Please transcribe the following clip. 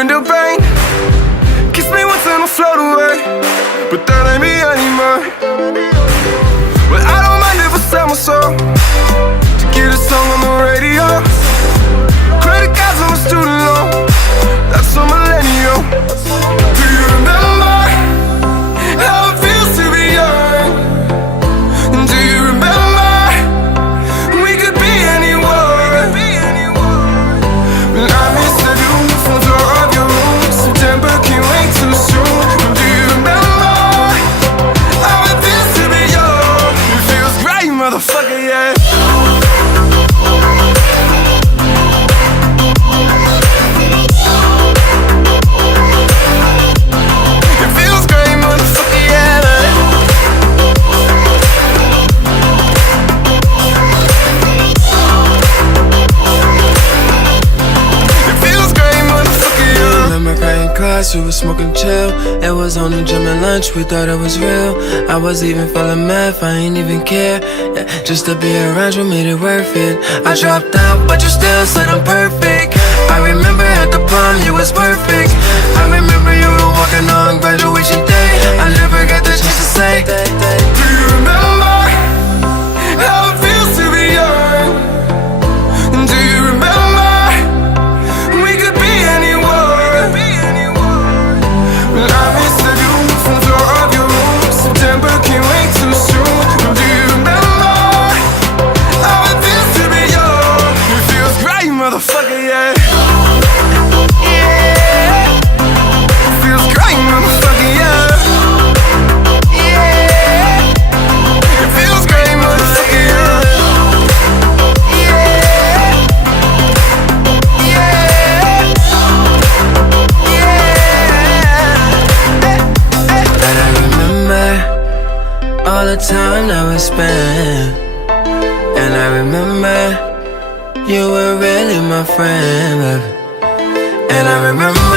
in the pain. Kiss me once and I'll float away, but that ain't me anymore. Well, I don't mind if I sell my soul to get a song on the radio. Credit cards on a student loan, that's a millennial. Do you remember how it feels to be young? Do you remember we could be anyone? I miss the view from the door of your room. September can't wait too soon. Do you remember how it feels to be young? It feels great, motherfucker, yeah. We was smoking chill. It was on the gym and lunch, we thought it was real. I was even feeling mad, I ain't even care. Yeah, just to be around you made it worth it. I dropped out, but you still said I'm perfect. I remember at the prom, you was perfect. I remember you were walking on graduation day. I never got the chance to say, do you remember how it feels to be young? Do you remember we could be anyone? I miss the view from the door of your room. September can't wait too soon. Do you remember how it feels to be young? It feels great, motherfucker, yeah. Yeah. It feels great, motherfucker, yeah. Yeah. It feels great, motherfucker, yeah. Yeah. Yeah. and I remember all the time that we spent. And I remember you were really my friend, baby. And I remember